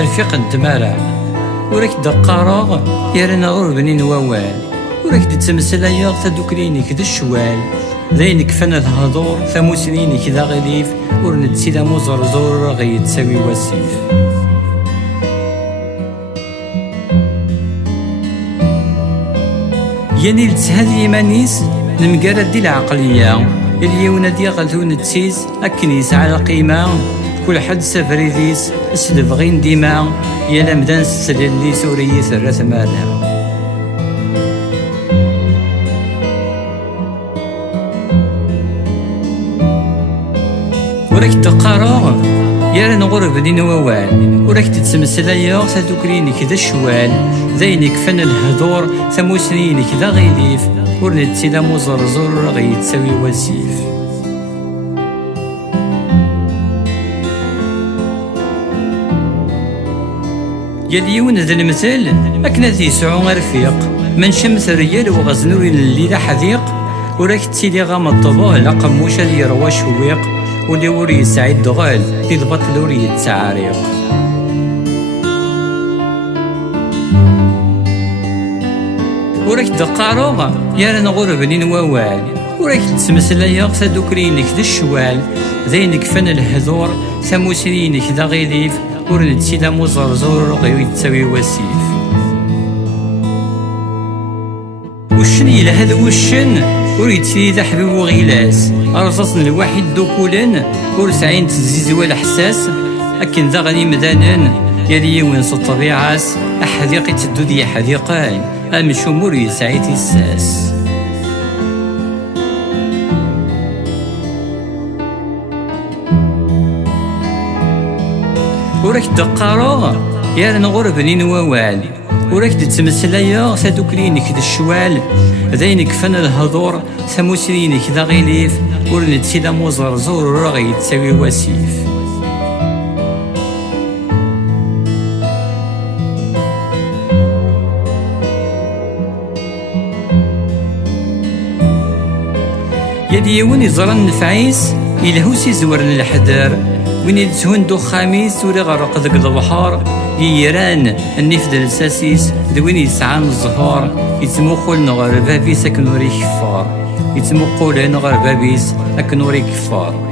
الفيق الدمارة وريك دقارا يرنا غربنين ووال وريك تتمسلايا تدوكلينك ذا الشوال ذينك فانا الهضور ثموسنينك ذا غليف ورنتسي لا مزرزور غي تساوي وسيف يعني لتهدي يمانيس المقالة دي العقلية اليوم دي غلثون تسيس أكن يسعى القيمة كل حد سفريديس اسلف غين ديما يا لمدان سللي سوري ثرث مالها وراك تقارا يا نغرب دين ووال وراك تتسمسلايا تدوكرينك ذا الشوال ذينك فن الهدور ثموسنينك ذا غيليف ورنتي لا مزرزور غي تساوي وسيف يا اليون ذا المثال أكنا ذي سعو رفيق من شمس الريال وغزنور الليلة حذيق وراك تسيلي غام الطبوع لقموش ذي روا شويق واللي وري سعيد دغال دي البطل وري التعاريق وراك دقاروغا يا نغرب لين ووال وراك تسمسلايا تدوكرينك ذا الشوال ذينك فن الهذور ثموسرينك ذا غيليف ورنتسي لا مزرزور غير تساوي وسيف وشن إلى هذا وشن وريتسي ذا حبيب وغيلاس أرصاص الواحد دوكولن ورسعين تزيز والإحساس أكن ذا غني مدانن يا ليون الطبيعة أحديقي تدود يا حديقان أمشومور يسعي تيساس وراك دقارا يا نغرب لين ووالي وراك تتمسلايا تدوكلينك ذا الشوال ذينك فن الهضور ثموسرينك ذا غيليف ورنتسي لا مزرزور غي تساوي وسيف يا ديون يزرن نفعيس إلهو سيزور للحدار وين يتهون دو خاميس وري غرق ذاك البحر ييران النفد الساسيس دوين يسعان الزهور يتموخل نغر بابيس أكنوري كفار يتموخل نغر بابيس أكنوري كفار